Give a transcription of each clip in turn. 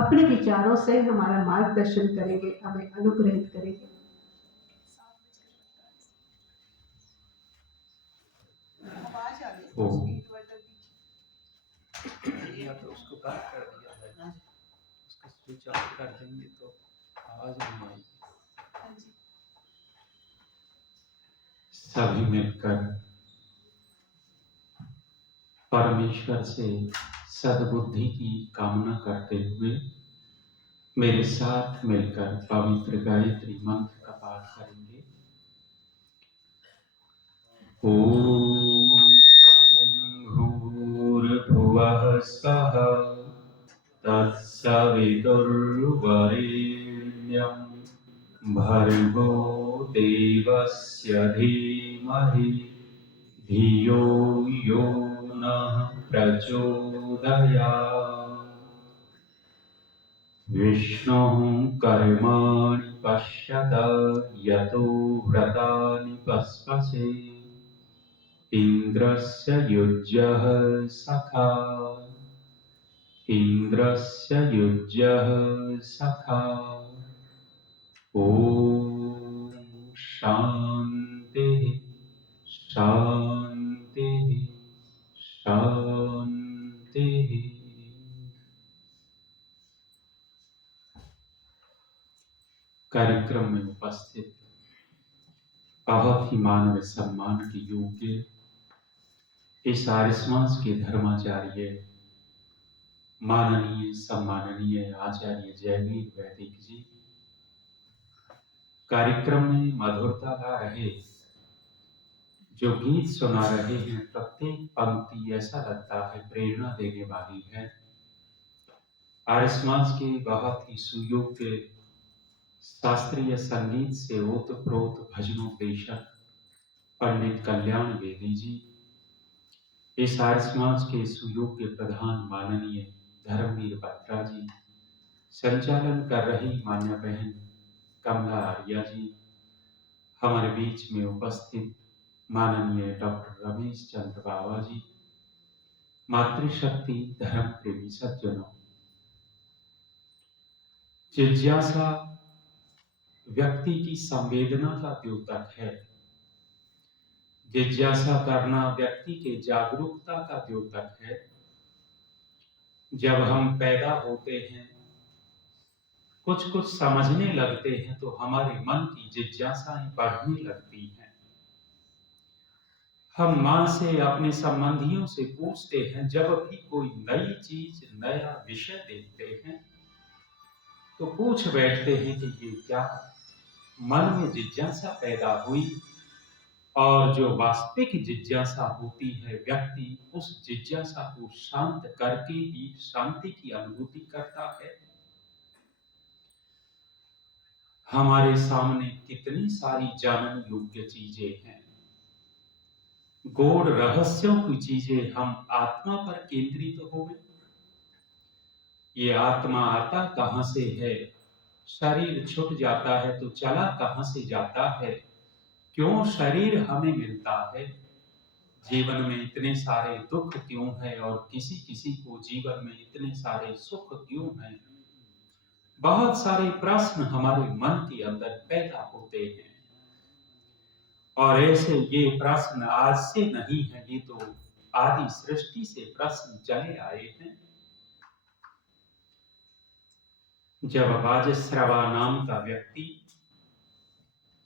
अपने विचारों से हमारा मार्गदर्शन करेंगे, हमें अनुग्रहित करेंगे। या तो उसको बंद कर दिया है, उसका स्विच ऑफ कर देंगे तो आवाज नहीं आएगी। सभी मिलकर परमेश्वर से सद्बुद्धि की कामना करते हुए मेरे साथ मिलकर पवित्र गायत्री मंत्र का पाठ करेंगे। ओम भूर्भुवः स्वः तत्सवितुर्वरेण्यं भर्गो देवस्य धीमहि धियो यो नः प्रचोदयात्। विष्णुः कर्माणि पश्यत यतो व्रतानि पस्पसे इन्द्रस्य युज्यः सखा इन्द्रस्य युज्यः सखा। ॐ शान्तिः शान्तिः शान्तिः। कार्यक्रम में उपस्थित बहुत ही मानव सम्मान के योग्य इस आर्य समाज के धर्माचार्य माननीय सम्माननीय आचार्य जयवीर वैदिक जी कार्यक्रम में मधुरता ला रहे, जो गीत सुना रहे हैं, प्रत्येक पंक्ति ऐसा लगता है प्रेरणा देने वाली है। आर्य समाज के बहुत ही सुयोग्य शास्त्रीय संगीत से ओतप्रोत भजनोपदेशक पंडित कल्याण वेदी जी, इस आर्य समाज के सुयोग्य प्रधान माननीय धर्मवीर बत्रा जी, संचालन कर रही मान्य बहन कमला आर्या जी, हमारे बीच में उपस्थित माननीय डॉक्टर रमेश चंद्र बाबा जी, मातृशक्ति धर्म प्रेमी सज्जनों। जिज्ञासा व्यक्ति की संवेदना का द्योतक है। जिज्ञासा करना व्यक्ति के जागरूकता का द्योतक है। जब हम पैदा होते हैं, कुछ कुछ समझने लगते हैं तो हमारे मन की जिज्ञासाएं बढ़ने लगती हैं। हम मां से, अपने संबंधियों से पूछते हैं, जब भी कोई नई चीज, नया विषय देखते हैं तो पूछ बैठते हैं कि ये क्या। मन में जिज्ञासा पैदा हुई और जो वास्तविक जिज्ञासा होती है, व्यक्ति उस जिज्ञासा को शांत करके ही शांति की अनुभूति करता है। हमारे सामने कितनी सारी जानन योग्य चीजें हैं, गूढ़ रहस्यों की चीजें। हम आत्मा पर केंद्रित हो गए। ये आत्मा आता कहां से है, शरीर छूट जाता है तो चला कहां से जाता है, क्यों शरीर हमें मिलता है, जीवन में इतने सारे दुख क्यों है और किसी किसी को जीवन में इतने सारे सुख क्यों हैं। बहुत सारे प्रश्न हमारे मन के अंदर पैदा होते हैं और ऐसे ये प्रश्न आज से नहीं है, ये तो आदि सृष्टि से प्रश्न चले आए हैं। जब वाजश्रवा नाम का व्यक्ति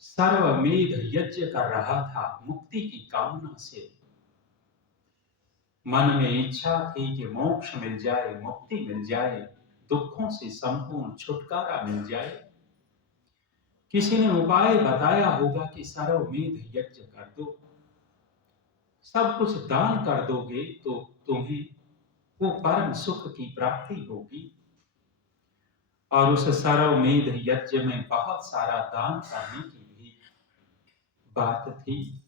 सर्वमेध यज्ञ कर रहा था मुक्ति की कामना से, मन में इच्छा थी कि मोक्ष मिल जाए, मुक्ति मिल जाए, दुखों से संपूर्ण छुटकारा मिल जाए। किसी ने उपाय बताया होगा कि सर्वमेध यज्ञ कर दो, सब कुछ दान कर दोगे तो तुम्हें वो परम सुख की प्राप्ति होगी। और उस सर्वमेध यज्ञ में बहुत सारा दान करने की भी बात थी।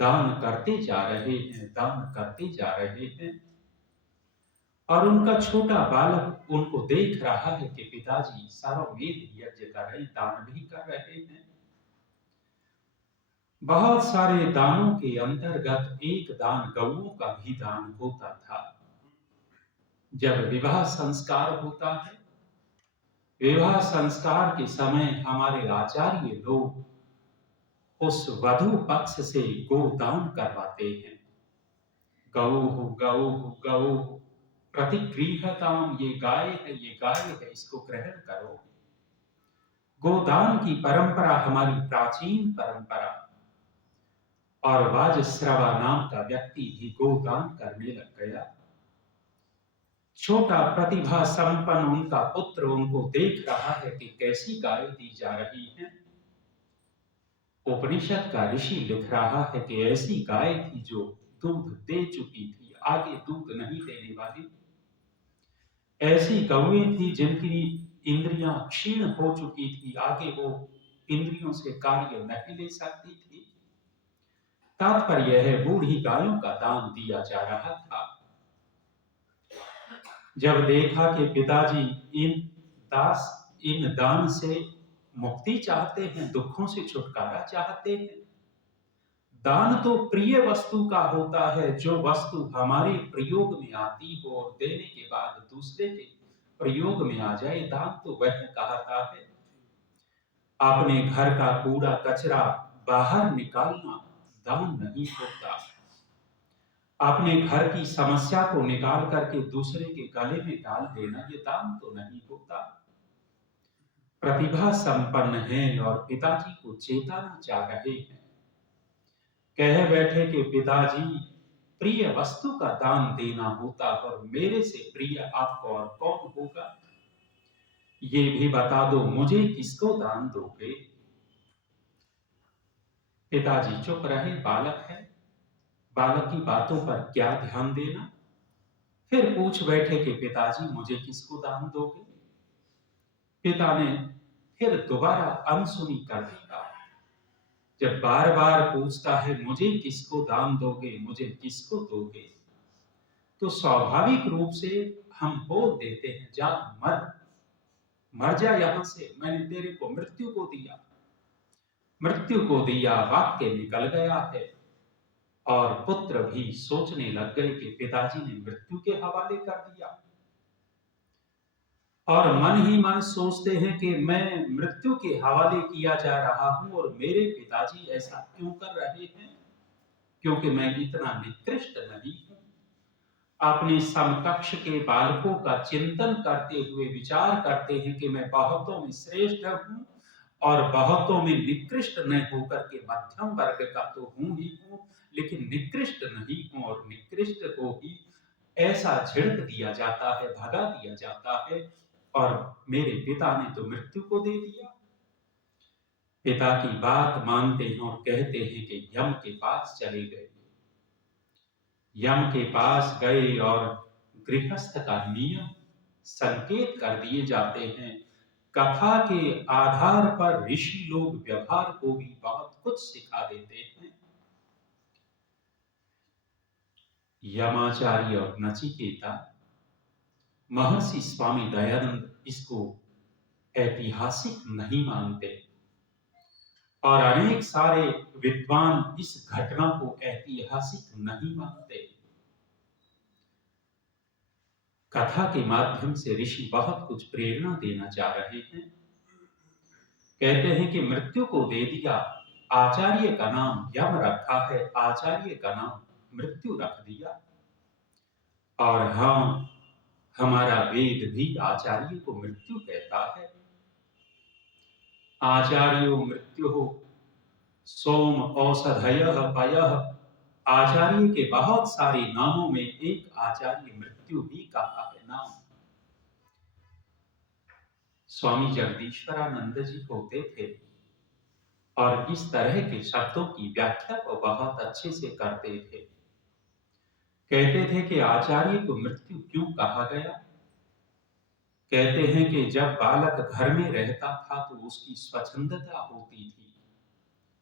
दान करते जा रहे हैं, दान करते जा रहे हैं और उनका छोटा बालक उनको देख रहा है कि पिताजी सर्वमेध यज्ञ कर रहे, दान भी कर रहे हैं। बहुत सारे दानों के अंतर्गत एक दान गौओं का भी दान होता था। जब विवाह संस्कार होता है विवाह संस्कार के समय हमारे आचार्य लोग उस वधु पक्ष से गोदान करवाते हैं। गौ प्रतिगृहताम, ये गाय है, ये गाय है, इसको ग्रहण करो। गोदान की परंपरा हमारी प्राचीन परंपरा, और वाजश्रवा नाम का व्यक्ति भी गोदान करने लग गया। छोटा प्रतिभा संपन्न उनका पुत्र उनको देख रहा है कि कैसी गाय दी जा रही है। उपनिषद का ऋषि लिख रहा है कि ऐसी गाय थी जो दूध दे चुकी थी, आगे दूध नहीं देने वाली। ऐसी गौएं थी जिनकी इंद्रियां क्षीण हो चुकी थी, आगे वो इंद्रियों से कार्य नहीं ले सकती थी। तात्पर्य है बूढ़ी गायों का दान दिया जा रहा था। जब देखा कि पिताजी इन दान से मुक्ति चाहते हैं, दुखों से छुटकारा चाहते हैं, दान तो प्रिय वस्तु का होता है, जो वस्तु हमारे प्रयोग में आती हो और देने के बाद दूसरे के प्रयोग में आ जाए, दान तो वह कहता है। अपने घर का कूड़ा कचरा बाहर निकालना दान नहीं होता। अपने घर की समस्या को निकाल करके दूसरे के गले में डाल देना, ये दान तो नहीं होता। प्रतिभा संपन्न है और पिताजी को चेताना चाह रहे हैं। कह बैठे कि पिताजी, प्रिय वस्तु का दान देना होता, और मेरे से प्रिय आपको और कौन होगा, ये भी बता दो, मुझे किसको दान दोगे। पिताजी चुप रहे, बालक है, बालक की बातों पर क्या ध्यान देना। फिर पूछ बैठे कि पिताजी, मुझे किसको दान दोगे। पिता ने फिर दोबारा अनसुनी कर दिया। जब बार बार पूछता है मुझे किसको दान दोगे, मुझे किसको दोगे, तो स्वाभाविक रूप से हम बोल देते हैं, जा मर जा यहां से, मैंने तेरे को मृत्यु को दिया, मृत्यु को दिया, वाक्य निकल गया है। और पुत्र भी सोचने लग गए कि पिताजी ने मृत्यु के हवाले कर दिया, और मन ही मन सोचते हैं कि मैं मृत्यु के हवाले किया जा रहा हूं और मेरे पिताजी ऐसा क्यों कर रहे हैं, क्योंकि मैं इतना निकृष्ट नहीं हूं। अपने समकक्ष के बालकों का चिंतन करते हुए विचार करते हैं कि मैं बहुतों में श्रेष्ठ हूं और बहुतों में निकृष्ट न होकर के मध्यम वर्ग का तो हूं ही हूं, लेकिन निकृष्ट नहीं हूं, और निकृष्ट को ही ऐसा झिड़क दिया जाता है, भगा दिया जाता है, और मेरे पिता ने तो मृत्यु को दे दिया। पिता की बात मानते हैं और कहते हैं कि यम के पास चले गए। यम के पास गए और गृहस्थ का नियम संकेत कर दिए जाते हैं। कथा के आधार पर ऋषि लोग व्यवहार को भी बहुत कुछ सिखा देते हैं। यमाचार्य और नचिकेता, महर्षि स्वामी दयानंद इसको ऐतिहासिक नहीं मानते, और अनेक सारे विद्वान इस घटना को ऐतिहासिक नहीं मानते। कथा के माध्यम से ऋषि बहुत कुछ प्रेरणा देना चाह रहे हैं। कहते हैं कि मृत्यु को दे दिया, आचार्य का नाम यम रखा है, आचार्य का नाम मृत्यु रख दिया। और हाँ, हमारा वेद भी आचार्य को मृत्यु कहता है। आचार्यो मृत्यु सोम औषधयः पयः, आचार्य के बहुत सारे नामों में एक आचार्य मृत्यु भी कहा है नाम। स्वामी जगदीश्वरानंद जी होते थे और इस तरह के शब्दों की व्याख्या को बहुत अच्छे से करते थे। कहते थे कि आचार्य को मृत्यु क्यों कहा गया। कहते हैं कि जब बालक घर में रहता था तो उसकी स्वच्छंदता होती थी,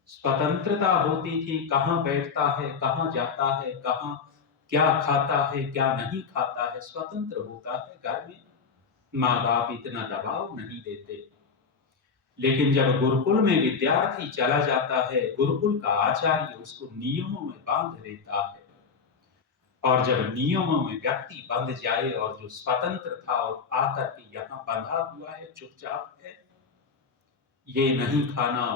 स्वतंत्रता होती थी, कहाँ बैठता है, कहाँ जाता है, कहाँ क्या खाता है, क्या नहीं खाता है, स्वतंत्र होता है घर में। माँ बाप इतना दबाव नहीं देते। लेकिन जब गुरुकुल में विद्यार्थी चला जाता है, गुरुकुल का आचार्य उसको नियमों में बांध देता है, और जब नियमों में व्यक्ति बंध जाए और जो स्वतंत्र था और आकर के यहाँ बंधा हुआ है, चुपचाप है, ये नहीं खाना,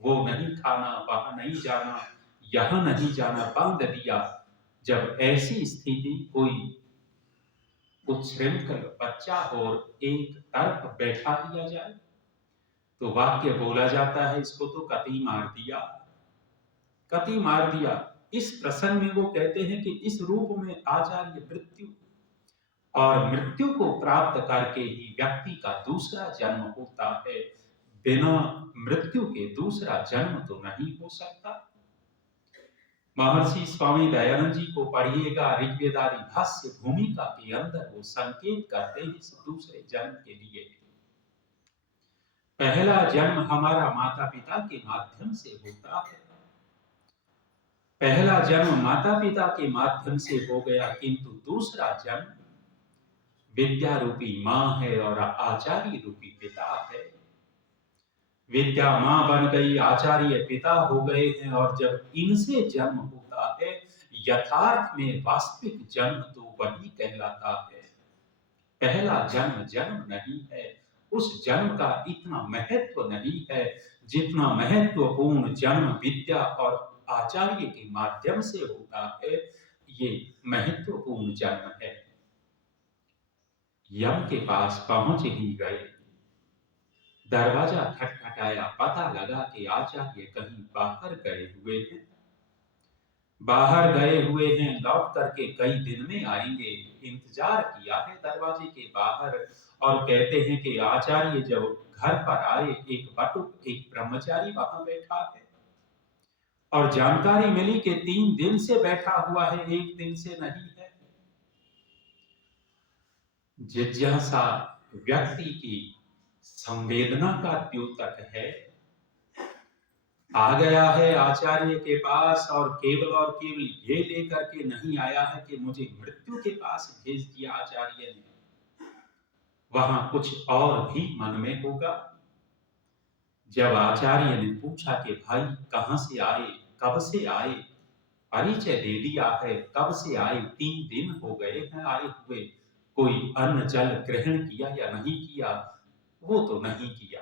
वो नहीं खाना, वहां नहीं जाना, यहाँ नहीं जाना, बांध दिया। जब ऐसी स्थिति कोई उच्छृंखल बच्चा और एक तरफ बैठा दिया जाए तो वाक्य बोला जाता है, इसको तो कती मार दिया, कती मार दिया। इस प्रसंग में वो कहते हैं कि इस रूप में आचार्य मृत्यु और मृत्यु को प्राप्त करके ही व्यक्ति का दूसरा जन्म होता है। बिना मृत्यु के दूसरा जन्म तो नहीं हो सकता। महर्षि स्वामी दयानंद जी को पढ़िएगा, ऋग्वेदारी भाष्य भूमिका के अंदर वो संकेत करते हैं इस दूसरे जन्म के लिए। पहला जन्म हमारा माता पिता के माध्यम से होता है, पहला जन्म माता पिता के माध्यम से हो गया, किंतु दूसरा जन्म विद्या रूपी मां है और आचार्य रूपी पिता है। विद्या मां बन गई, आचार्य पिता हो गए हैं, और जब इनसे जन्म होता है, यथार्थ में वास्तविक जन्म तो वही कहलाता है। पहला जन्म जन्म नहीं है, उस जन्म का इतना महत्व नहीं है जितना महत्वपूर्ण जन्म विद्या और आचार्य के माध्यम से होता है। ये महत्वपूर्ण जन्म है। यम के पास पहुंच ही गए, दरवाजा खटखटाया, पता लगा कि आचार्य कहीं बाहर गए हुए हैं, बाहर गए हुए हैं, लौट करके कई दिन में आएंगे। इंतजार किया है दरवाजे के बाहर और कहते हैं कि आचार्य जब घर पर आए, एक बटुक, एक ब्रह्मचारी वहां बैठा है और जानकारी मिली कि 3 दिन से बैठा हुआ है, 1 दिन से नहीं है। जिज्ञासा व्यक्ति की संवेदना का द्योतक है। आ गया है आचार्य के पास और केवल ये लेकर के नहीं आया है कि मुझे मृत्यु के पास भेज दिया आचार्य ने, वहां कुछ और भी मन में होगा। जब आचार्य ने पूछा कि भाई कहां से आए, कब से आए, परिचय दे दिया है, कब से आए, 3 दिन हो गए हैं आए हुए, कोई अन्न जल ग्रहण किया या नहीं किया, वो तो नहीं किया।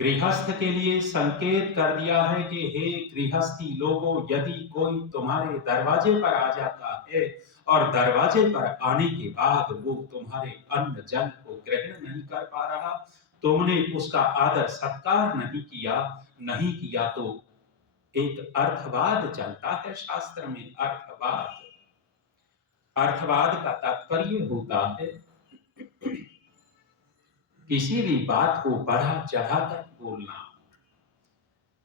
गृहस्थ के लिए संकेत कर दिया है कि हे गृहस्थी लोगों, यदि कोई तुम्हारे दरवाजे पर आ जाता है और दरवाजे पर आने के बाद वो तुम्हारे अन्न जल को ग्रहण नहीं कर पा रहा, तुमने उसका आदर सत्कार नहीं किया तो एक अर्थवाद चलता है शास्त्र में। अर्थवाद का तात्पर्य होता है किसी भी बात को बढ़ा चढ़ाकर बोलना,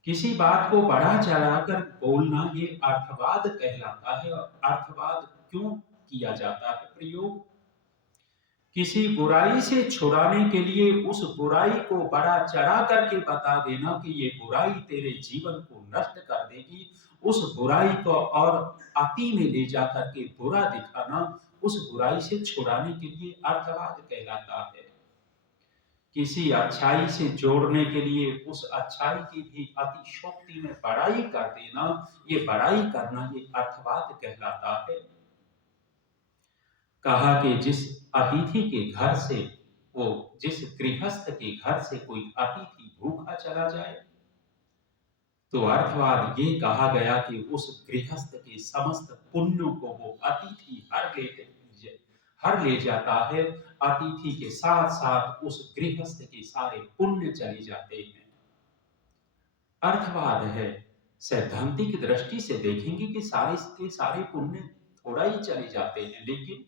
किसी बात को बढ़ा चढ़ाकर बोलना, ये अर्थवाद कहलाता है। और अर्थवाद क्यों किया जाता है प्रयोग? किसी बुराई से छुड़ाने के लिए उस बुराई को बढ़ा चढ़ा करके बता देना कि ये बुराई तेरे जीवन को नष्ट कर देगी, उस बुराई को और अति में ले जाकर के बुरा दिखाना, उस बुराई से छुड़ाने के लिए अर्थवाद कहलाता है। किसी अच्छाई से जोड़ने के लिए उस अच्छाई की भी अतिशोक्ति में बड़ाई कर देना, ये बड़ाई करना, ये अर्थवाद कहलाता है। कहा कि जिस अतिथि के घर से, वो जिस गृहस्थ के घर से कोई अतिथि भूखा चला जाए, तो अर्थवाद ये कहा गया कि उस गृहस्थ के समस्त पुण्यों को वो अतिथि हर ले जाता है। अतिथि के साथ साथ उस गृहस्थ के सारे पुण्य चले जाते हैं। अर्थवाद है। सैद्धांतिक दृष्टि से देखेंगे कि सारे के सारे पुण्य थोड़ा ही चले जाते हैं, लेकिन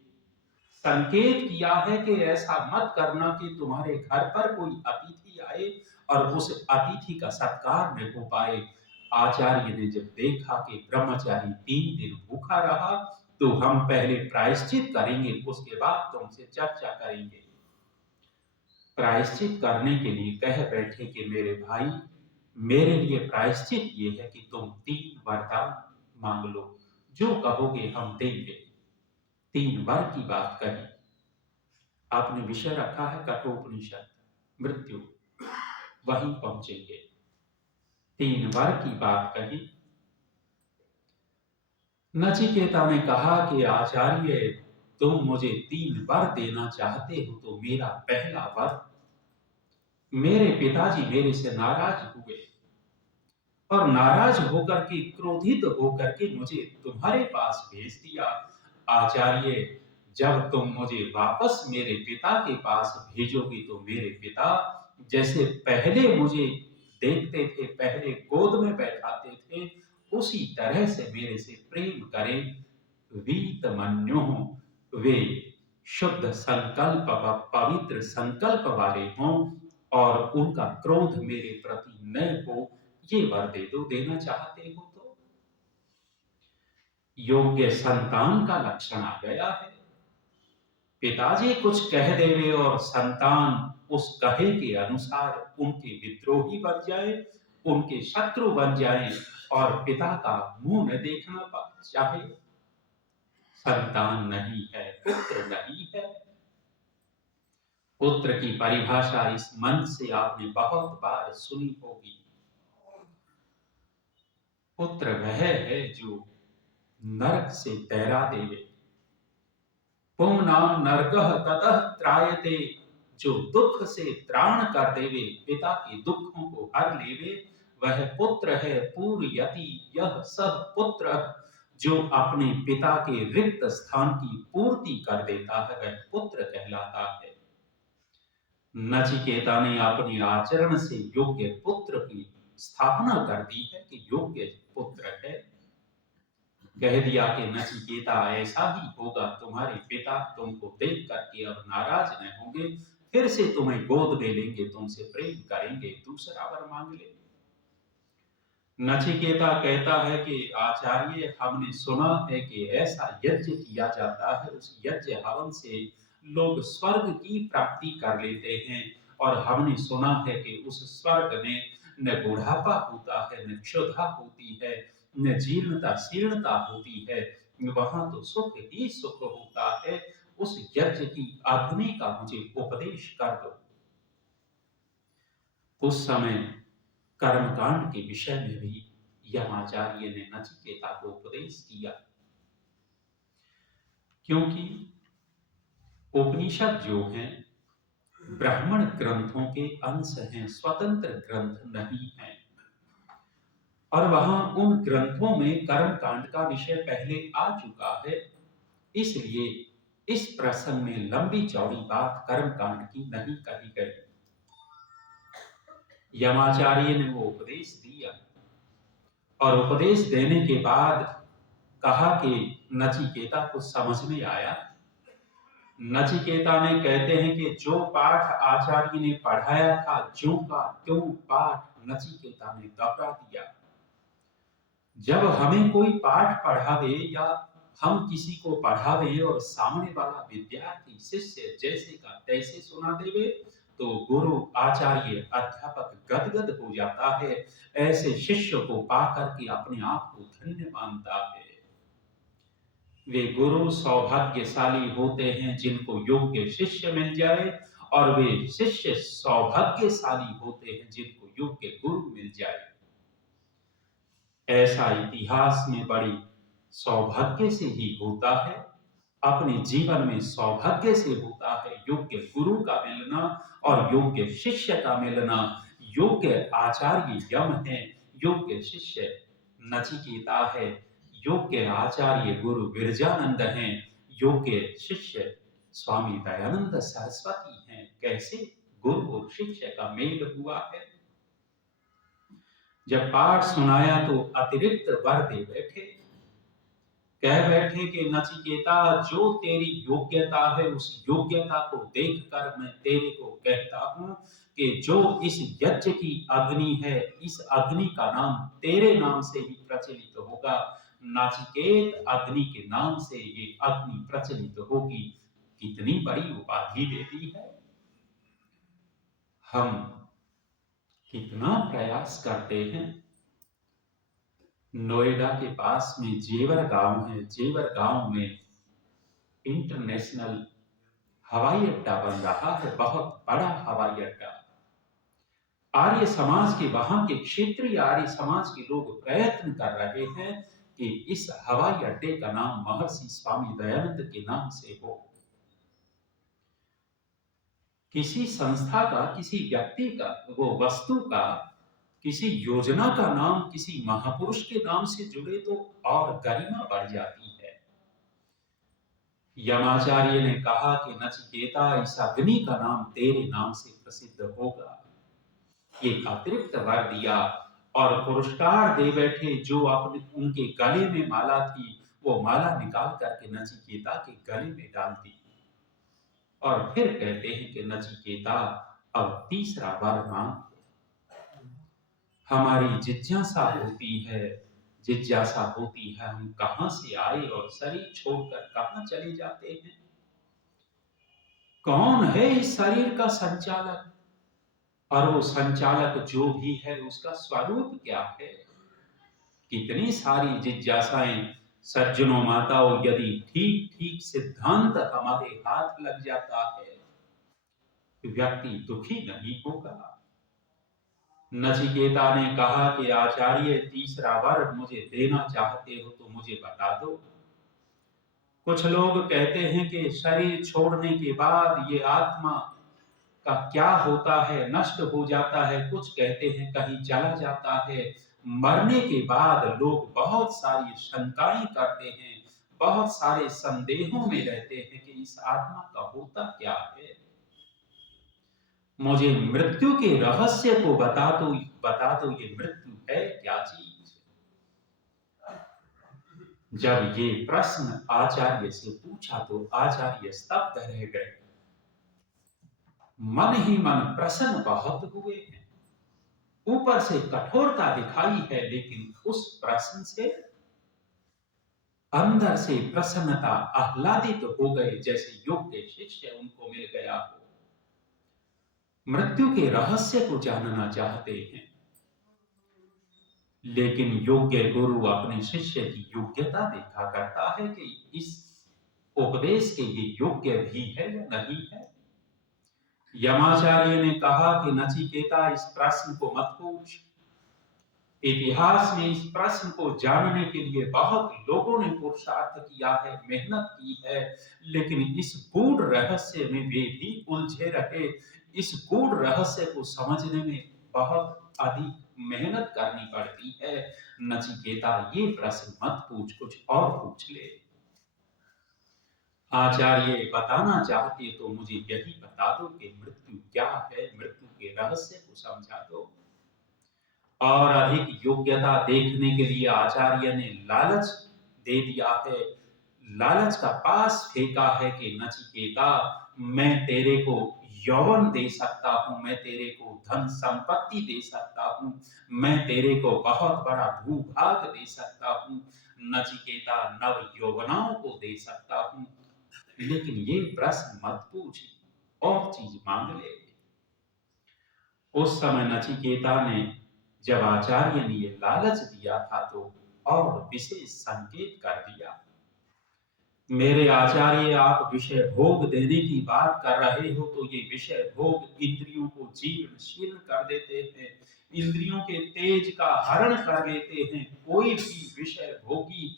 संकेत किया है कि ऐसा मत करना कि तुम्हारे घर पर कोई अतिथि आए और उस अतिथि का सत्कार न हो पाए। आचार्य ने जब देखा कि ब्रह्मचारी 3 दिन भूखा रहा, तो हम पहले प्रायश्चित करेंगे, उसके बाद तुमसे चर्चा करेंगे। प्रायश्चित करने के लिए कह बैठे कि मेरे भाई, मेरे लिए प्रायश्चित ये है कि तुम 3 वरदान मांग लो, जो कहोगे हम देंगे। 3 वर की बात कही। आपने विषय रखा है कठोपनिषद, मृत्यु, वहीं पहुंचेंगे। 3 वर की बात कही। नचिकेता ने कहा कि आचार्य, तुम मुझे 3 वर देना चाहते हो तो मेरा पहला वर, मेरे पिताजी मेरे से नाराज हुए और नाराज होकर के, क्रोधित होकर के मुझे तुम्हारे पास भेज दिया। आचार्य, जब तुम मुझे वापस मेरे पिता के पास भेजोगे तो मेरे पिता जैसे पहले मुझे देखते थे, पहले गोद में बैठाते थे, उसी तरह से मेरे से प्रेम करें। वीतमन्युः, वे शुद्ध संकल्प, पवित्र संकल्प वाले हों और उनका क्रोध मेरे प्रति न हो, ये वर दे दो, देना चाहते हो तो। योग्य संतान का लक्षण आ गया है। पिताजी कुछ कह देवे और संतान उस कहे के अनुसार उनके विद्रोही बन जाए, उनके शत्रु बन जाए और पिता का मुंह न देखना चाहे। संतान नहीं है, पुत्र नहीं है। पुत्र की परिभाषा इस मंच से आपने बहुत बार सुनी होगी। पुत्र वह है जो नरक से तैरा देवे। पुंनाम नरकः ततः त्रायते, जो दुख से त्राण कर देवे, पिता के दुखों को हर लेवे, वह पुत्र है। पूर्यति यह सब पुत्र, जो अपने पिता के रिक्त स्थान की पूर्ति कर देता है, वह पुत्र कहलाता है। नचिकेता ने अपने आचरण से योग्य पुत्र की स्थापना कर दी है कि योग्य पुत्र है। कह दिया कि नचिकेता, ऐसा ही होगा, तुम्हारे पिता तुमको देख करके अब नाराज न होंगे, फिर से तुम्हें गोद में लेंगे, तुमसे प्रेम करेंगे, दूसरा वर मांग ले। नचिकेता कहता है कि आचार्य, हमने सुना है कि ऐसा यज्ञ किया जाता है, उस यज्ञ हवन से लोग स्वर्ग की प्राप्ति कर लेते हैं, और हमने सुना है कि उस स्वर्ग में न बुढ़ापा होता है, न क्षुधा होती है, न जीर्णता शीर्णता होती है, वहां तो सुख ही सुख होता है। उस यज्ञ की अग्नि का मुझे उपदेश कर दो। उस समय कर्मकांड के विषय में भी यमाचार्य ने नचिकेता को उपदेश किया, क्योंकि उपनिषद जो हैं ब्राह्मण ग्रंथों के अंश हैं, स्वतंत्र ग्रंथ नहीं हैं, और वहां उन ग्रंथों में कर्मकांड का विषय पहले आ चुका है। इसलिए इस प्रसंग में लंबी चौड़ी बात कर्मकांड की नहीं कही गई। यमाचार्य ने वो उपदेश दिया, और उपदेश देने के बाद कहा कि नचिकेता को समझ में आया। नचिकेता ने कहते हैं कि जो पाठ आचार्य ने पढ़ाया था, ज्यों का त्यों पाठ नचिकेता ने दोहरा दिया। जब हमें कोई पाठ पढ़ावे या हम किसी को पढ़ावे और सामने वाला विद्यार्थी शिष्य जैसे का तैसे सुना देवे, तो गुरु आचार्य अध्यापक गदगद हो जाता है। ऐसे शिष्य को पाकर के अपने आप को धन्य मानता है। वे गुरु सौभाग्यशाली होते हैं जिनको योग्य शिष्य मिल जाए, और वे शिष्य सौभाग्यशाली होते हैं जिनको योग्य गुरु मिल जाए। ऐसा इतिहास में बड़ी सौभाग्य से ही होता है, अपने जीवन में सौभाग्य से होता है योग्य गुरु का मिलना और योग्य शिष्य का मिलना। योग्य आचार्य यम है, योग्य शिष्य नचिकेता है, योग्य आचार्य गुरु विरजानंद हैं, योग्य शिष्य स्वामी दयानंद सरस्वती हैं। कैसे गुरु और शिष्य का मेल हुआ है। जब पाठ सुनाया तो अतिरिक्त वर दे बैठे, कह बैठे कि नचिकेता, जो तेरी योग्यता है उस योग्यता को देखकर मैं तेरे को कहता हूं कि जो इस यज्ञ की अग्नि है, इस अग्नि का नाम तेरे नाम से ही प्रचलित होगा। नाचिकेत अग्नि के नाम से ये अग्नि प्रचलित होगी। कितनी बड़ी उपाधि देती है। हम कितना प्रयास करते हैं। नोएडा के पास में जेवर गांव है, जेवर गांव में इंटरनेशनल हवाई अड्डा बन रहा है, बहुत बड़ा हवाई अड्डा। आर्य समाज के, वहां के क्षेत्रीय आर्य समाज के लोग प्रयत्न कर रहे हैं कि इस हवाई अड्डे का नाम महर्षि स्वामी दयानंद के नाम से हो। किसी संस्था का, किसी व्यक्ति का, वो वस्तु का, किसी योजना का नाम किसी महापुरुष के नाम से जुड़े तो और गरिमा बढ़ जाती है। यमाचार्य ने कहा कि नचिकेता, इस अग्नि का नाम तेरे नाम से प्रसिद्ध होगा। एक अतिरिक्त वर दिया और पुरस्कार दे बैठे। जो अपने उनके गले में माला थी, वो माला निकाल करके नचिकेता के गले में डाल दी और फिर कहते हैं कि नचिकेता, अब तीसरा वर मांग। हमारी जिज्ञासा होती है हम कहां से आए और शरीर छोड़कर कहां चले जाते हैं। कौन है इस शरीर का संचालक, और वो संचालक जो भी है उसका स्वरूप क्या है। कितनी सारी जिज्ञासाएं सज्जनों माताओं, यदि ठीक ठीक सिद्धांत हमारे हाथ लग जाता है तो व्यक्ति दुखी नहीं होगा। नचिकेता ने कहा कि आचार्य, तीसरा वर मुझे देना चाहते हो तो मुझे बता दो। कुछ लोग कहते हैं कि शरीर छोड़ने के बाद ये आत्मा का क्या होता है, नष्ट हो जाता है। कुछ कहते हैं कहीं चला जाता है। मरने के बाद लोग बहुत सारी शंकाएं करते हैं, बहुत सारे संदेहों में रहते हैं कि इस आत्मा का होता क्या है। मुझे मृत्यु के रहस्य को बता दो, ये मृत्यु है क्या चीज। जब ये प्रश्न आचार्य से पूछा तो आचार्य स्तब्ध रह गए। मन ही मन प्रसन्न बहुत हुए हैं। ऊपर से कठोरता दिखाई है, लेकिन उस प्रश्न से अंदर से प्रसन्नता, आह्लादित हो गए, जैसे योग्य शिष्य उनको मिल गया हो। मृत्यु के रहस्य को जानना चाहते हैं, लेकिन योग्य गुरु अपने शिष्य की योग्यता देखा करता है कि इस उपदेश के ये योग्य भी है या नहीं है। यमाचार्य ने कहा कि नचिकेता, इस प्रश्न को मत पूछ। इतिहास में इस प्रश्न को जानने के लिए बहुत लोगों ने पुरुषार्थ किया है, मेहनत की है, लेकिन इस गूढ़ रहस्य में वे भी उलझे रहे। इस गूढ़ रहस्य को समझने में बहुत अधिक मेहनत करनी पड़ती है। नचिकेता, ये प्रश्न मत पूछ, कुछ और पूछ ले। आचार्य, बताना चाहते तो मुझे यही बता दो कि मृत्यु क्या है, मृत्यु के रहस्य को समझा दो। और अधिक योग्यता देखने के लिए आचार्य ने लालच दे दिया है, लालच का पास फेंका है कि नचिकेता, मैं तेरे को यौवन दे सकता हूं, मैं तेरे को धन संपत्ति दे सकता हूं, मैं तेरे को बहुत बड़ा भूभाग दे सकता हूं, नचिकेता, नव यौवनाओं को दे सकता हूं, लेकिन ये प्रश्न मत पूछ, और चीज मांग ले। उस समय नचिकेता ने, जब आचार्य ने ये लालच दिया था, तो और विशेष संकेत कर दिया। मेरे आचार्य, आप विषय भोग देने की बात कर रहे हो तो ये विषय भोग इंद्रियों को जीर्ण शीर्ण कर देते हैं, इंद्रियों के तेज का हरण कर लेते हैं। कोई भी विषय भोगी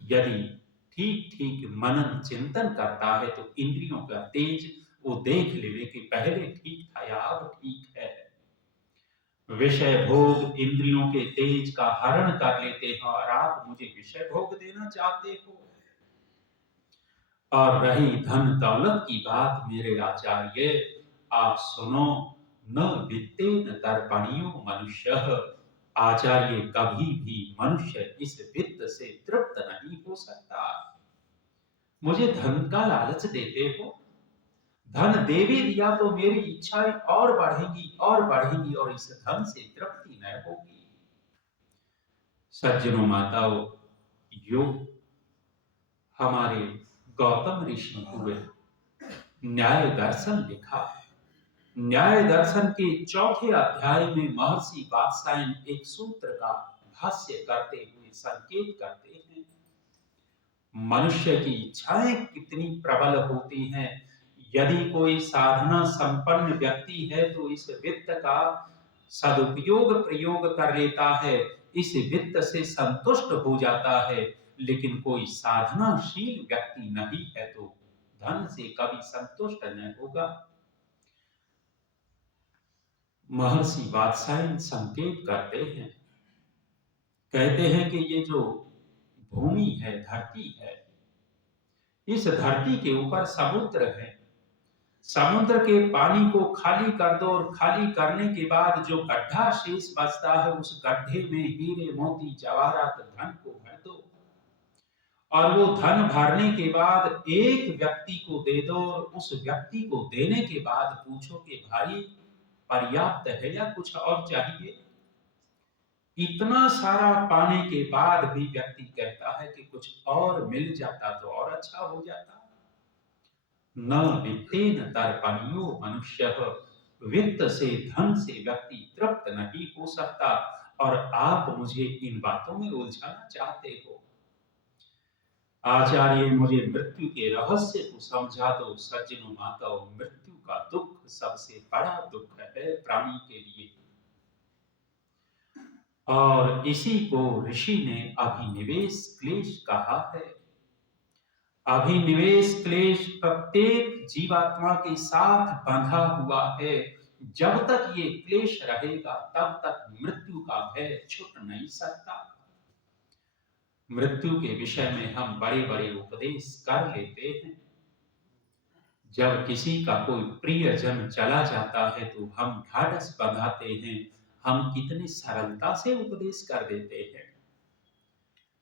यदि ठीक ठीक मनन चिंतन करता है तो इंद्रियों का तेज वो देख ले कि पहले ठीक था या अब ठीक है। विषय भोग इंद्रियों के तेज का हरण कर लेते हैं, और आप मुझे विषय भोग देना चाहते हो। और रही धन दौलत की बात, मेरे आचार्य आप सुनो, न वित्तेन तर्पणीयो मनुष्यः। आचार्य, कभी भी मनुष्य इस वित्त से तृप्त नहीं हो सकता। मुझे धन का लालच देते हो, धन देवी दिया तो मेरी इच्छाएं और बढ़ेंगी और बढ़ेंगी, और इस धन से तृप्ति न होगी। सज्जनों माताओं, योग हमारे गौतम ऋषि हुए, न्याय दर्शन लिखा। न्याय दर्शन के चौथे अध्याय में महर्षि वात्सायन एक सूत्र का भाष्य करते हुए संकेत करते हैं, मनुष्य की इच्छाएं कितनी प्रबल होती हैं। यदि कोई साधना संपन्न व्यक्ति है तो इस वित्त का सदुपयोग प्रयोग कर लेता है, इस वित्त से संतुष्ट हो जाता है, लेकिन कोई साधनाशील व्यक्ति नहीं है तो धन से कभी संतुष्ट न होगा। महर्षि वात्सायन संकेत करते हैं, कहते हैं कि ये जो भूमि है, धरती है, इस धरती के ऊपर समुद्र है। समुद्र के पानी को खाली कर दो और खाली करने के बाद जो गड्ढा शेष बचता है, उस गड्ढे में हीरे मोती जवाहरात धन को भर दो और वो धन भरने के बाद एक व्यक्ति को दे दो और उस व्यक्ति को देने के बाद पूछो कि भाई पर्याप्त है या कुछ और चाहिए। इतना सारा पाने के बाद भी व्यक्ति कहता है कि कुछ और मिल जाता तो और अच्छा हो जाता। न वित्तेन तर्पणीयो मनुष्यः, वित्त से धन से व्यक्ति तृप्त नहीं हो सकता। और आप मुझे इन बातों में उलझाना चाहते हो। आचार्य मुझे मृत्यु के रहस्य को समझा दो। सज्जनों माताओं, मृत्यु का दुख सबसे बड़ा दुख है प्राणी के लिए, और इसी को ऋषि ने अभिनिवेश क्लेश कहा है। अभिनिवेश क्लेश प्रत्येक जीवात्मा के साथ बंधा हुआ है। जब तक ये क्लेश रहेगा तब तक मृत्यु का भय छूट नहीं सकता। मृत्यु के विषय में हम बड़े बड़े उपदेश कर लेते हैं। जब किसी का कोई प्रियजन चला जाता है तो हम ढाढ़स बंधाते हैं, हम कितनी सरलता से उपदेश कर देते हैं।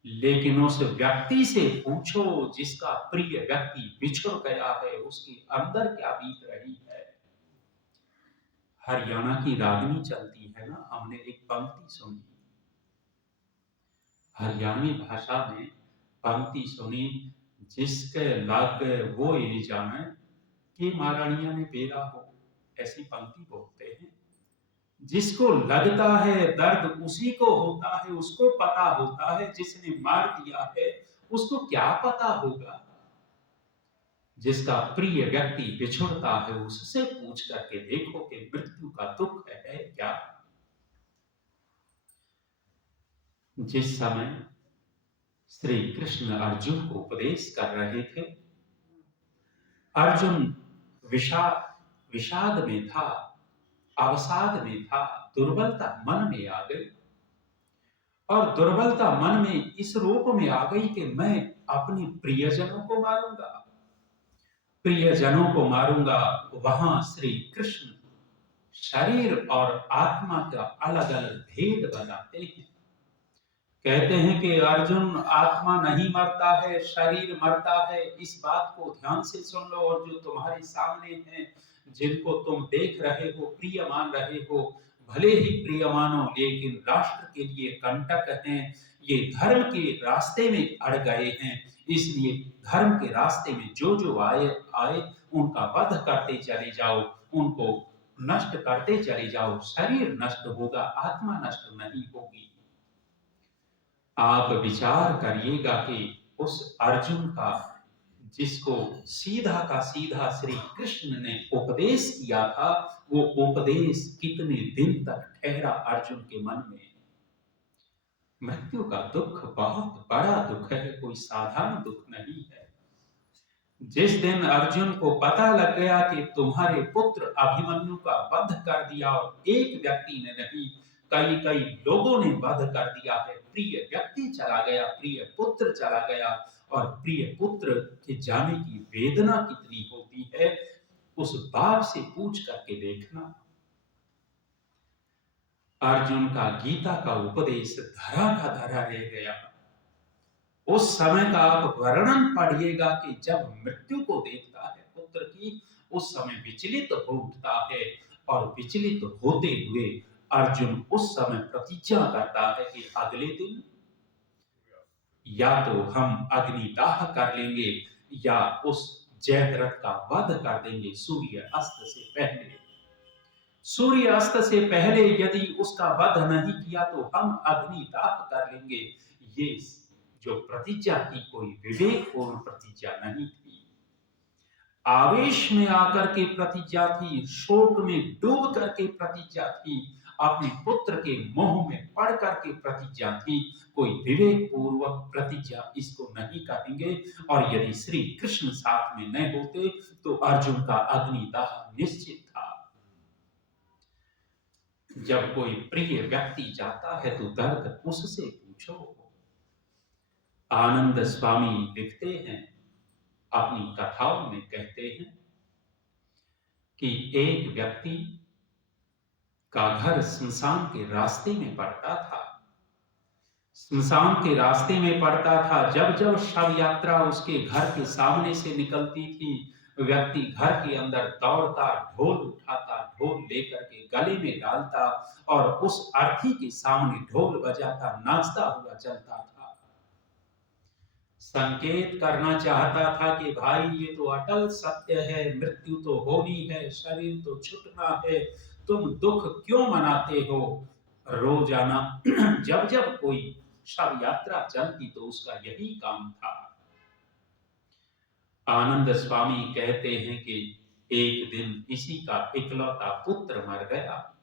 लेकिन उस व्यक्ति से पूछो जिसका प्रिय व्यक्ति बिछुड़ गया है, उसके अंदर क्या बीत रही है। हरियाणा की रागनी चलती है ना, हमने एक पंक्ति सुनी, हरियाणवी भाषा में पंक्ति सुनी, जिसके लाग गए वो ये जाने कि महारानिया ने बेरा हो, ऐसी पंक्ति बोलते हैं। जिसको लगता है दर्द उसी को होता है, उसको पता होता है। जिसने मार दिया है उसको क्या पता होगा। जिसका प्रिय व्यक्ति बिछुड़ता है उससे पूछ करके देखो कि मृत्यु का दुख है क्या। जिस समय श्री कृष्ण अर्जुन को उपदेश कर रहे थे, अर्जुन विषाद में था, अवसाद में था, दुर्बलता मन में आ गई। और दुर्बलता मन में इस रूप में आ गई कि मैं अपने प्रियजनों को मारूंगा, प्रियजनों को मारूंगा। वहां श्री कृष्ण शरीर और आत्मा का अलग अलग भेद बनाते हैं। कहते हैं कि अर्जुन, आत्मा नहीं मरता है, शरीर मरता है। इस बात को ध्यान से सुन लो। और जो तुम्हारे सामने हैं, जिनको तुम देख रहे हो, प्रिय मान रहे हो, भले ही प्रिय मानो लेकिन राष्ट्र के लिए कंटक हैं। ये धर्म के रास्ते में अड़ गए हैं, इसलिए धर्म के रास्ते में जो जो आए उनका वध करते चले जाओ, उनको नष्ट करते चले जाओ। शरीर नष्ट होगा, आत्मा नष्ट नहीं होगी। आप विचार करिएगा कि उस अर्जुन का, जिसको सीधा का सीधा श्री कृष्ण ने उपदेश किया था, वो उपदेश कितने दिन तक ठहरा अर्जुन के मन में। मृत्यु का दुख बहुत बड़ा दुख है, कोई साधारण दुख नहीं है। जिस दिन अर्जुन को पता लग गया कि तुम्हारे पुत्र अभिमन्यु का वध कर दिया, और एक व्यक्ति ने नहीं, कई लोगों ने वध कर दिया है, प्रिय व्यक्ति चला गया, प्रिय पुत्र चला गया, और प्रिय पुत्र के जाने की वेदना कितनी होती है, उस बाप से पूछ करके देखना। अर्जुन का गीता का उपदेश धरा का धरा रह गया। उस समय का आप वर्णन पढ़िएगा कि जब मृत्यु को देखता है पुत्र की, उस समय विचलित हो उठता है। और विचलित होते हुए अर्जुन उस समय प्रतिज्ञा करता है कि अगले दिन या तो हम अग्निदाह कर लेंगे या उस जयद्रथ का वध कर देंगे सूर्य अस्त से पहले। सूर्य अस्त से पहले यदि उसका वध नहीं किया तो हम अग्निदाह कर लेंगे। ये जो प्रतिज्ञा थी, कोई विवेकपूर्ण प्रतिज्ञा नहीं थी, आवेश में आकर के प्रतिज्ञा थी, शोक में डूब करके प्रतिज्ञा थी। अपने पुत्र के मोह में पड़ करके प्रतिज्ञा थी, कोई विवेक पूर्वक प्रतिज्ञा इसको नहीं करेंगे। और यदि श्री कृष्ण साथ में न होते तो अर्जुन का अग्निदाह निश्चित था। जब कोई प्रिय व्यक्ति जाता है तो दर्द उससे पूछो। आनंद स्वामी लिखते हैं, अपनी कथाओं में कहते हैं कि एक व्यक्ति का घर श्मशान के रास्ते में पड़ता था। श्मशान के रास्ते में पड़ता था। जब जब शव यात्रा उसके घर के सामने से निकलती थी, व्यक्ति घर के अंदर दौड़ता, ढोल उठाता, ढोल लेकर के गले में डालता और उस अर्थी के सामने ढोल बजाता, नाचता हुआ चलता था। संकेत करना चाहता था कि भाई ये तो अटल सत्य है, मृत्यु तो होनी है, शरीर तो छूटना है, तुम दुख क्यों मनाते हो। रोजाना जब जब कोई शव यात्रा चलती तो उसका यही काम था। आनंद स्वामी कहते हैं कि एक दिन इसी का इकलौता पुत्र मर गया।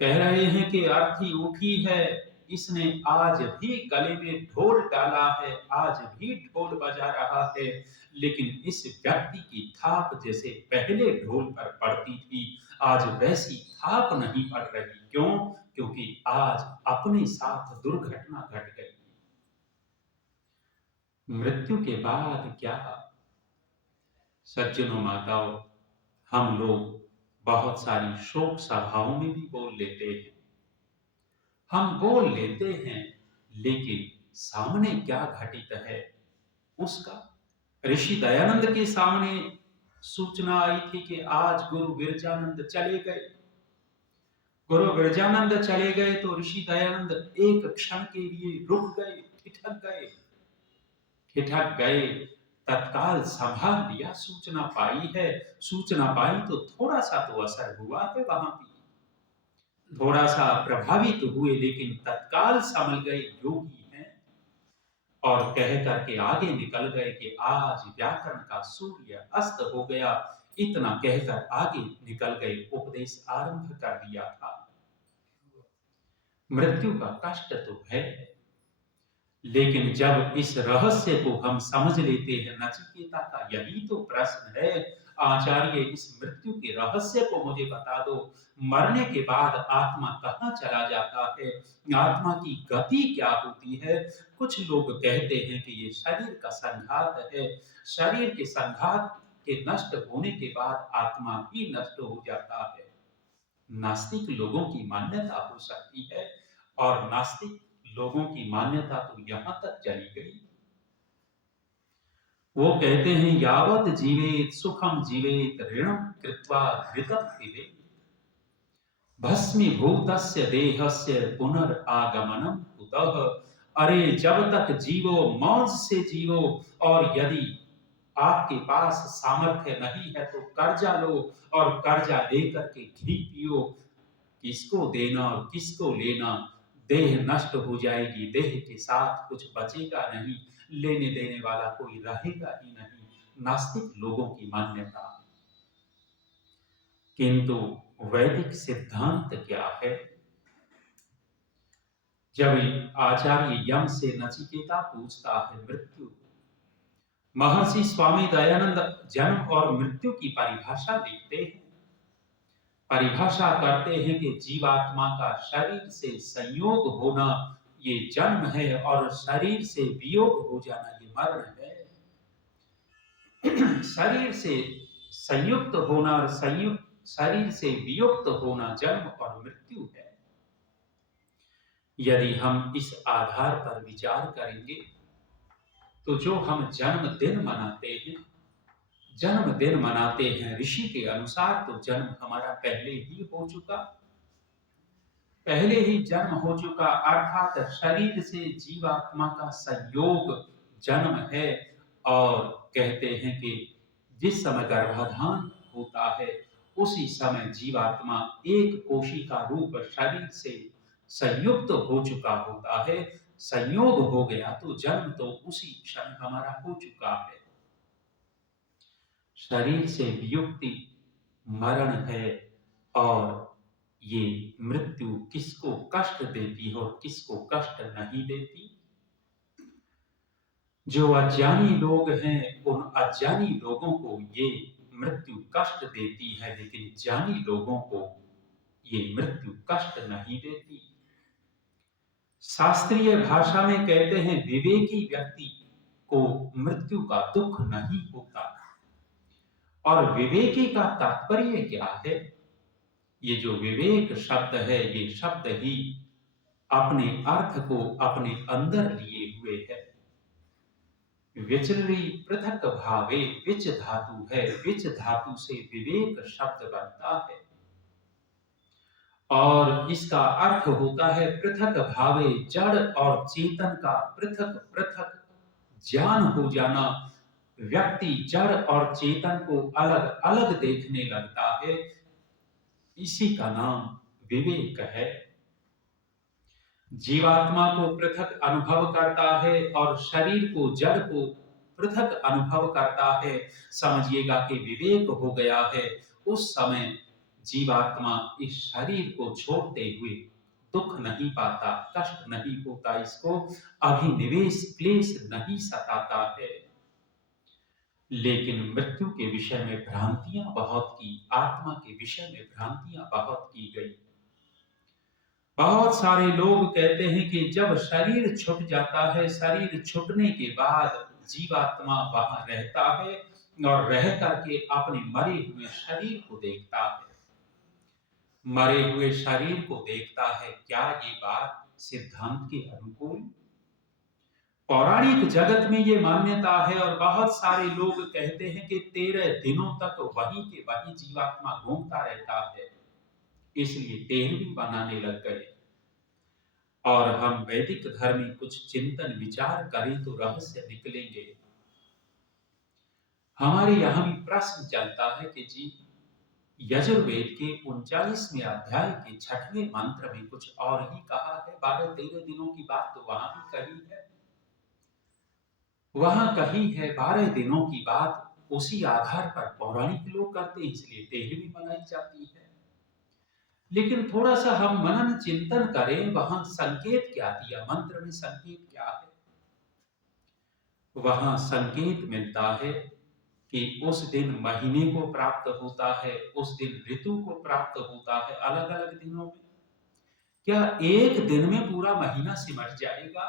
कह रहे हैं कि अर्थी उठी है, इसने आज भी गले में ढोल डाला है, आज भी ढोल बजा रहा है, लेकिन इस व्यक्ति की थाप जैसे पहले ढोल पर पड़ती थी, आज वैसी थाप नहीं पड़ रही। क्यों? क्योंकि आज अपने साथ दुर्घटना घट गई। मृत्यु के बाद क्या? सज्जनों माताओं, हम लोग बहुत सारी शोक सभाओं में भी बोल लेते हैं। हम बोल लेते हैं, लेकिन सामने क्या घटित है उसका। ऋषि दयानंद के सामने सूचना आई थी कि आज गुरु गिरजानंद चले गए। गुरु गिरजानंद चले गए तो ऋषि दयानंद एक क्षण के लिए रुक गए, ठिठक गए। तत्काल संभाल लिया, सूचना पाई है, सूचना पाई तो थोड़ा सा तो असर हुआ है, वहां भी थोड़ा सा प्रभावित हुए, लेकिन तत्काल संभल गए, योगी हैं। और कह करके आगे निकल गए कि आज व्याकरण का सूर्य अस्त हो गया। इतना कहकर आगे निकल गए, उपदेश आरंभ कर दिया था। मृत्यु का कष्ट तो है, लेकिन जब इस रहस्य को हम समझ लेते हैं, नचिकेता का यही तो प्रश्न है, आचार्य इस मृत्यु के रहस्य को मुझे बता दो। मरने के बाद आत्मा कहाँ चला जाता है, आत्मा की गति क्या होती है। कुछ लोग कहते हैं कि ये शरीर का संघात है, शरीर के संघात के नष्ट होने के बाद आत्मा भी नष्ट हो जाता है। नास्तिक लोगों की मान्यता हो सकती है, और नास्तिक लोगों की मान्यता तो यहां तक चली गई, वो कहते हैं यावत जीवेत सुखम जीवेत ऋणम कृत्वा घृतम पिबेत भस्मीभूतस्य देहस्य पुनरागमनम कुतः। अरे जब तक जीवो मौज से जीवो, और यदि आपके पास सामर्थ्य नहीं है तो कर्जा लो, और कर्जा लेकर के घी पियो। किसको देना और किसको लेना, देह नष्ट हो जाएगी, देह के साथ कुछ बचेगा नहीं, लेने देने वाला कोई रहेगा ही नहीं। नास्तिक लोगों की मान्यता। किंतु वैदिक सिद्धांत क्या है? जब आचार्य यम से नचिकेता पूछता है मृत्यु, महर्षि स्वामी दयानंद जन्म और मृत्यु की परिभाषा लिखते हैं। परिभाषा करते हैं कि जीवात्मा का शरीर से संयोग होना ये जन्म है, और शरीर से वियोग हो जाना ये मरण है। शरीर से संयुक्त होना और शरीर से वियुक्त होना जन्म और मृत्यु है। यदि हम इस आधार पर विचार करेंगे तो जो हम जन्मदिन मनाते हैं, ऋषि के अनुसार तो जन्म हमारा पहले ही हो चुका, पहले ही जन्म हो चुका, अर्थात शरीर से जीवात्मा का संयोग जन्म है। और कहते हैं कि जिस समय गर्भाधान होता है उसी समय जीवात्मा एक कोशिका रूप शरीर से संयुक्त हो चुका होता है। संयोग हो गया तो जन्म तो उसी क्षण हमारा हो चुका है। शरीर से वियुक्ति मरण है, और ये मृत्यु किसको कष्ट देती है और किसको कष्ट नहीं देती। जो अज्ञानी लोग हैं उन अज्ञानी लोगों को ये मृत्यु कष्ट देती है, लेकिन ज्ञानी लोगों को ये मृत्यु कष्ट नहीं देती। शास्त्रीय भाषा में कहते हैं विवेकी व्यक्ति को मृत्यु का दुख नहीं होता। और विवेकी का तात्पर्य क्या है? ये जो विवेक शब्द है, ये शब्द ही अपने अर्थ को अपने अंदर लिए हुए है। विचरी पृथक भावे विच धातु है, विच धातु से विवेक शब्द बनता है और इसका अर्थ होता है पृथक भावे, जड़ और चेतन का पृथक पृथक ज्ञान हो जाना। व्यक्ति जड़ और चेतन को अलग अलग देखने लगता है, इसी का नाम विवेक है। जीवात्मा को पृथक अनुभव करता है और शरीर को, जड़ को पृथक अनुभव करता है। समझिएगा कि विवेक हो गया है। उस समय जीवात्मा इस शरीर को छोड़ते हुए दुख नहीं पाता, कष्ट नहीं होता, इसको अभिनिवेश क्लेश नहीं सताता है। लेकिन मृत्यु के विषय में भ्रांतियां बहुत की, आत्मा के विषय में भ्रांतियां बहुत की गई। बहुत सारे लोग कहते हैं कि जब शरीर छूट जाता है, शरीर छूटने के बाद जीवात्मा वहां रहता है और रह करके अपने मरे हुए शरीर को देखता है, मरे हुए शरीर को देखता है। क्या ये बात सिद्धांत के अनुकूल? पौराणिक जगत में ये मान्यता है और बहुत सारे लोग कहते हैं कि 13 दिनों तक वही के वही जीवात्मा घूमता रहता है, इसलिए 13वीं बनाने लग गए। और हम वैदिक धर्म में कुछ चिंतन विचार करें तो रहस्य निकलेंगे। हमारे यहां भी प्रश्न चलता है कि जी यजुर्वेद के 39वें अध्याय के 6वें मंत्र में कुछ और ही कहा है। 12-13 दिनों की बात तो वहां भी कही है, वहां कही है 12 दिनों की बात। उसी आधार पर पौराणिक लोग करते हैं, इसलिए 13वीं मनाई जाती है। लेकिन थोड़ा सा हम मनन चिंतन करें, वहां संकेत क्या दिया, मंत्र में संकेत क्या है? वहां संकेत मिलता है कि उस दिन महीने को प्राप्त होता है, उस दिन ऋतु को प्राप्त होता है। अलग अलग दिनों में क्या एक दिन में पूरा महीना सिमट जाएगा?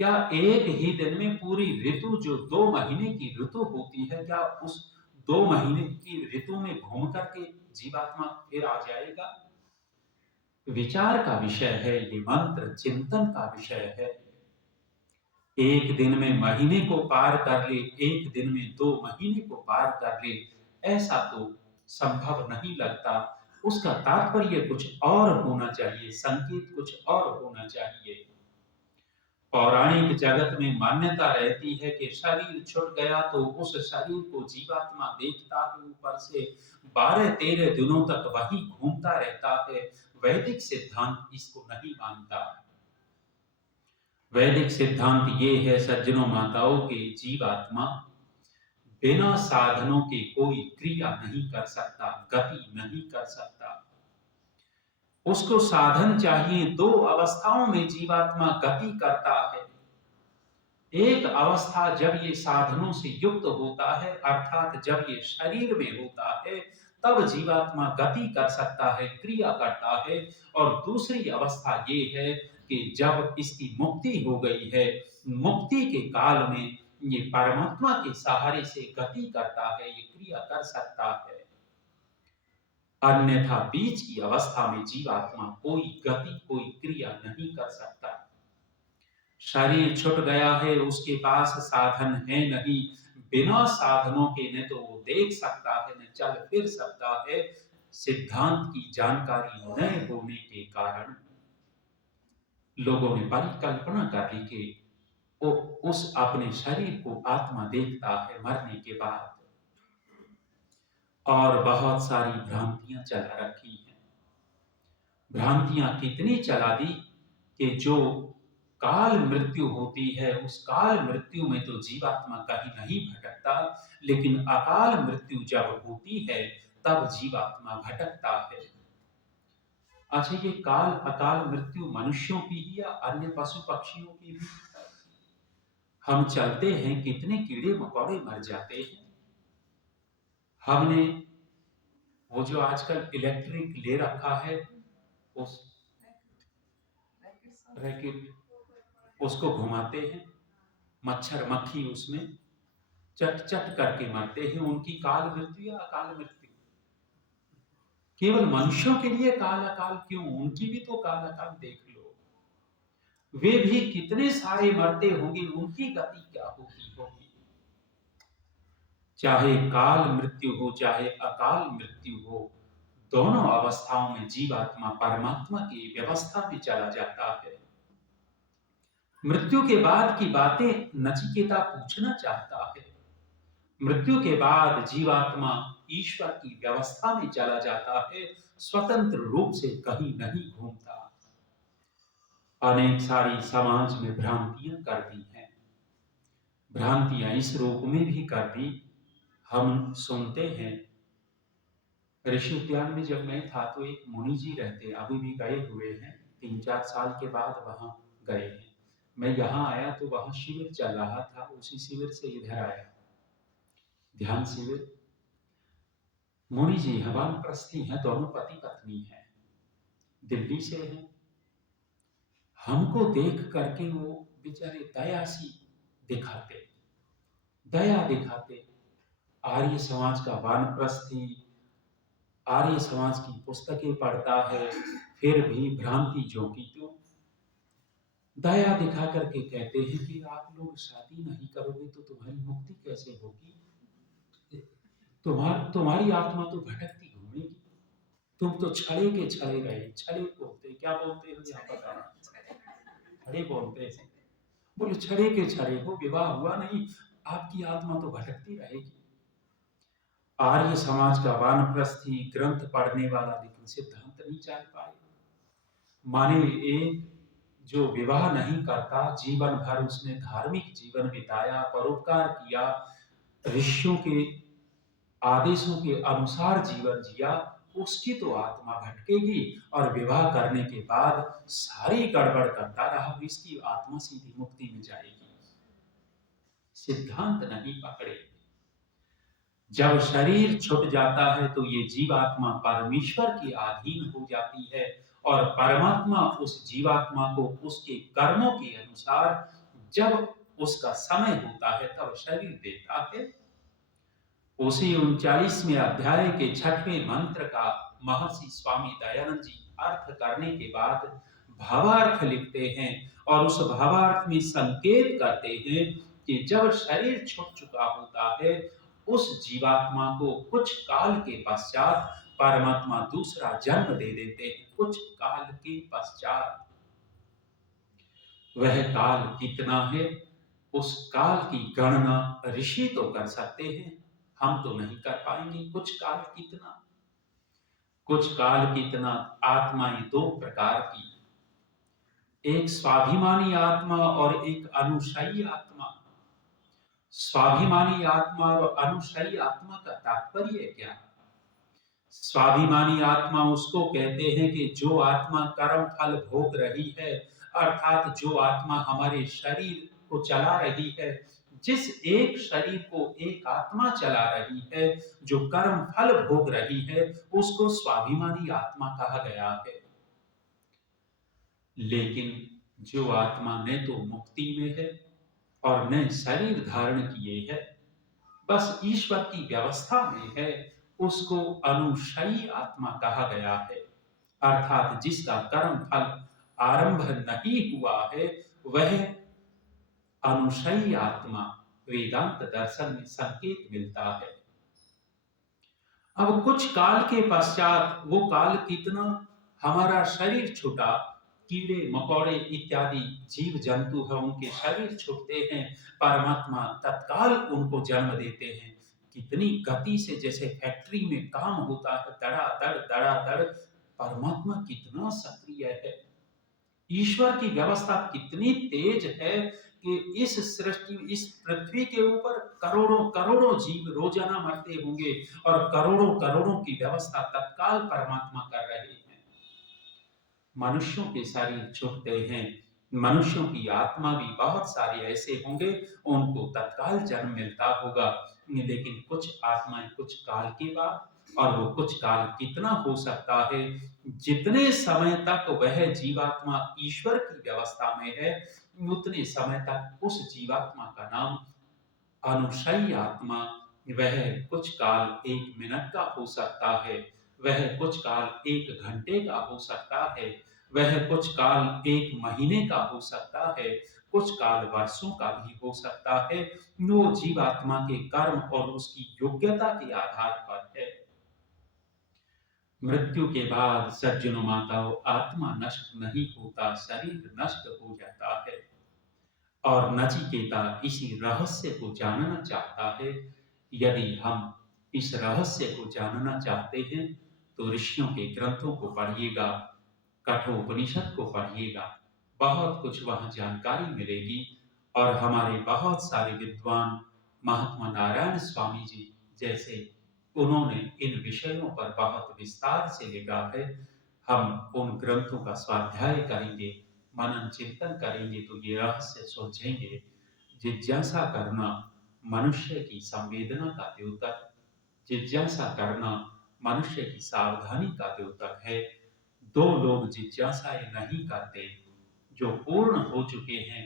क्या एक ही दिन में पूरी ऋतु, जो 2 महीने की ऋतु होती है, क्या उस 2 महीने की ऋतु में घूम करके जीवात्मा फिर आ जाएगा? विचार का विषय है ये मंत्र, चिंतन का विषय है। एक दिन में महीने को पार कर ले, एक दिन में 2 महीने को पार कर ले, ऐसा तो संभव नहीं लगता। उसका तात्पर्य कुछ और होना चाहिए, संकेत कुछ और होना चाहिए। पौराणिक जगत में मान्यता रहती है कि शरीर छूट गया तो उस शरीर को जीवात्मा देखता है ऊपर से, 12-13 दिनों तक वही घूमता रहता है। वैदिक सिद्धांत इसको नहीं मानता। वैदिक सिद्धांत ये है सज्जनों माताओं के, जीवात्मा बिना साधनों के कोई क्रिया नहीं कर सकता, गति नहीं कर सकता। उसको साधन चाहिए। 2 अवस्थाओं में जीवात्मा गति करता है। एक अवस्था जब ये साधनों से युक्त होता है, अर्थात जब ये शरीर में होता है, तब जीवात्मा गति कर सकता है, क्रिया करता है। और दूसरी अवस्था ये है कि जब इसकी मुक्ति हो गई है, मुक्ति के काल में ये परमात्मा के सहारे से गति करता है, ये क्रिया कर सकता है। अन्यथा बीच की अवस्था में जीवात्मा कोई गति, कोई क्रिया नहीं कर सकता। शरीर छूट गया है, उसके पास साधन है नहीं, बिना साधनों के न तो वो देख सकता है, न चल फिर सकता है। सिद्धांत की जानकारी न होने के कारण लोगों ने परिकल्पना कर ली कि वो उस अपने शरीर को आत्मा देखता है मरने के बाद। और बहुत सारी भ्रांतियां चला रखी हैं। भ्रांतियां कितनी चला दी कि जो काल मृत्यु होती है, उस काल मृत्यु में तो जीवात्मा कहीं नहीं भटकता, लेकिन अकाल मृत्यु जब होती है तब जीवात्मा भटकता है। अच्छा, ये काल अकाल मृत्यु मनुष्यों की ही या अन्य पशु पक्षियों की भी? हम चलते हैं, कितने कीड़े मकोड़े मर जाते हैं। हमने वो जो आजकल इलेक्ट्रिक ले रखा है, उस रैकेट, उसको घुमाते हैं, मच्छर मक्खी उसमें चट चट करके मरते हैं। उनकी काल मृत्यु या अकाल मृत्यु? केवल मनुष्यों के लिए काल अकाल क्यों? उनकी भी तो काल अकाल देख लो। वे भी कितने सारे मरते होंगे, उनकी गति क्या होगी। चाहे काल मृत्यु हो, चाहे अकाल मृत्यु हो, दोनों अवस्थाओं में जीवात्मा परमात्मा की व्यवस्था में चला जाता है। मृत्यु के बाद की बातें नचिकेता पूछना चाहता है। मृत्यु के बाद जीवात्मा ईश्वर की व्यवस्था में चला जाता है, स्वतंत्र रूप से कहीं नहीं घूमता। अनेक सारी समाज में भ्रांतियां कर दी हैं, भ्रांतियां इस रूप में भी कर दी। हम सुनते हैं, ऋषि उद्यान में जब मैं था तो एक मुनि जी रहते, अभी भी गए हुए हैं, 3-4 साल के बाद वहां गए हैं। मैं यहाँ आया तो वहां शिविर चल रहा था, उसी शिविर से इधर आया, ध्यान शिविर। मुनि जी हैं, वानप्रस्थी हैं, दोनों पति पत्नी हैं, दिल्ली से हैं। हमको देख करके वो बेचारे दया सी दिखाते, दया दिखाते। आर्य समाज का वानप्रस्थी, आर्य समाज की पुस्तकें पढ़ता है, फिर भी भ्रांति जो की त्यों। दया दिखा करके कहते हैं कि आप लोग शादी नहीं करोगे तो तुम्हारी मुक्ति कैसे होगी? तुम्हारी आत्मा तो भटकती घूमेगी। तुम तो छड़े के छड़े रहे। छड़े बोलते, क्या बोलते हो यहाँ पता नहीं, छड़े बोलते हैं। बोले छड़े के छड़े हो, विवाह हुआ नहीं, आपकी आत्मा तो भटकती रहेगी। आर्य समाज का वानप्रस्थी ग्रंथ पढ़ने वाला, लेकिन सिद्धांत नहीं जान पाए। माने एक जो विवाह नहीं करता, जीवन भर उसने धार्मिक जीवन बिताया, परोपकार किया, ऋषियों के आदेशों के अनुसार जीवन जिया, उसकी तो आत्मा भटकेगी और विवाह करने के बाद सारी गड़बड़ करता रहा, इसकी आत्मा सीधी मुक्ति में जाएगी। सिद्धांत नहीं पकड़े। जब शरीर छूट जाता है तो ये जीवात्मा परमेश्वर के अधीन हो जाती है और परमात्मा उस जीवात्मा को उसके कर्मों के अनुसार जब उसका समय होता है तब शरीर देता है। उसी 39वें अध्याय के 6वें मंत्र का महर्षि स्वामी दयानंद जी अर्थ करने के बाद भावार्थ लिखते हैं और उस भावार्थ में संकेत करते हैं कि जब शरीर छूट चुका होता है, उस जीवात्मा को कुछ काल के पश्चात परमात्मा दूसरा जन्म दे देते हैं। कुछ काल के पश्चात, वह काल कितना है, उस काल की गणना ऋषि तो कर सकते हैं, हम तो नहीं कर पाएंगे। कुछ काल कितना, कुछ काल कितना। आत्माएं दो प्रकार की, एक स्वाभिमानी आत्मा और एक अनुसायी आत्मा। स्वाभिमानी आत्मा और अनुसायी आत्मा का तात्पर्य क्या है? स्वाभिमानी आत्मा उसको कहते हैं कि जो आत्मा कर्म फल भोग रही है, अर्थात जो आत्मा हमारे शरीर को चला रही है, जिस एक शरीर को एक आत्मा चला रही है, जो कर्म फल भोग रही है, उसको स्वाभिमानी आत्मा कहा गया है। लेकिन जो आत्मा न तो मुक्ति में है और न शरीर धारण किए है, बस ईश्वर की व्यवस्था में है, उसको अनुसायी आत्मा कहा गया है। अर्थात जिसका कर्म फल आरंभ नहीं हुआ है, वह अनुसायी आत्मा। वेदांत दर्शन में संकेत मिलता है। अब कुछ काल के पश्चात, वो काल कितना, हमारा शरीर छूटा, कीड़े मकोड़े इत्यादि जीव जंतु है, उनके शरीर छूटते हैं, परमात्मा तत्काल उनको जन्म देते हैं। कितनी गति से, जैसे फैक्ट्री में काम होता है, धड़ाधड़, परमात्मा कितना सक्रिय है। ईश्वर की व्यवस्था कितनी तेज है कि इस सृष्टि, इस पृथ्वी के ऊपर करोड़ों करोड़ों जीव रोजाना मरते होंगे और करोड़ों करोड़ों की व्यवस्था तत्काल परमात्मा कर रहे हैं। मनुष्यों के शरीर छूटते हैं, मनुष्यों की आत्मा भी बहुत सारे ऐसे होंगे, उनको तत्काल जन्म मिलता होगा, लेकिन कुछ आत्माएं कुछ काल के बाद, और वो कुछ काल कितना हो सकता है, जितने समय तक वह जीवात्मा ईश्वर की व्यवस्था में है, उतने समय तक उस जीवात्मा का नाम अनुशयी आत्मा। वह कुछ काल 1 मिनट का हो सकता है, वह कुछ काल 1 घंटे का हो सकता है, वह कुछ काल 1 महीने का हो सकता है, कुछ काल वर्षों का भी हो सकता है। वो जीवात्मा के कर्म और उसकी योग्यता के आधार पर है। मृत्यु के बाद सज्जनों माताओं, आत्मा नष्ट नहीं होता, शरीर नष्ट हो जाता है। और नचिकेता इसी रहस्य को जानना चाहता है। यदि हम इस रहस्य को जानना चाहते हैं तो ऋषियों के ग्रंथों को पढ़िएगा, कठोपनिषद को पढ़िएगा, बहुत कुछ वहां जानकारी मिलेगी। और हमारे बहुत सारे विद्वान, महात्मा नारायण स्वामी जी जैसे, उन्होंने इन विषयों पर बहुत विस्तार से लिखा है। हम उन ग्रंथों का स्वाध्याय करेंगे, मनन चिंतन करेंगे तो ये रहस्य सुलझेंगे। जिज्ञासा करना मनुष्य की संवेदना का द्योतक, जिज्ञासा करना मनुष्य की सावधानी का द्योतक है। 2 लोग जिज्ञासाएं नहीं करते, जो पूर्ण हो चुके हैं,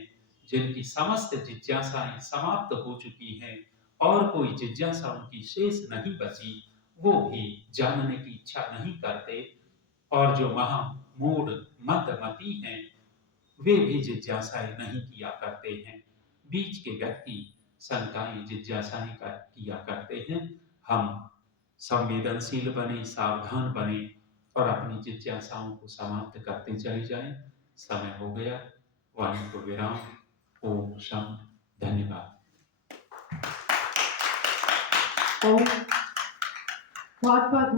जिनकी समस्त जिज्ञासाएं समाप्त हो चुकी हैं और कोई जिज्ञासा उनकी शेष नहीं बची, वो भी जानने की इच्छा नहीं करते। और जो महामूढ़ मदमती हैं, वे भी जिज्ञासाएं नहीं किया करते हैं। बीच के व्यक्ति शंकाएं जिज्ञासाएं किया करते हैं। हम संवेदनशील बने, सावधान बने और अपनी जिज्ञासाओं को समाप्त करते चले जाएं। समय हो गया, वाणी को विराम। ओम शांति। धन्यवाद। बहुत बहुत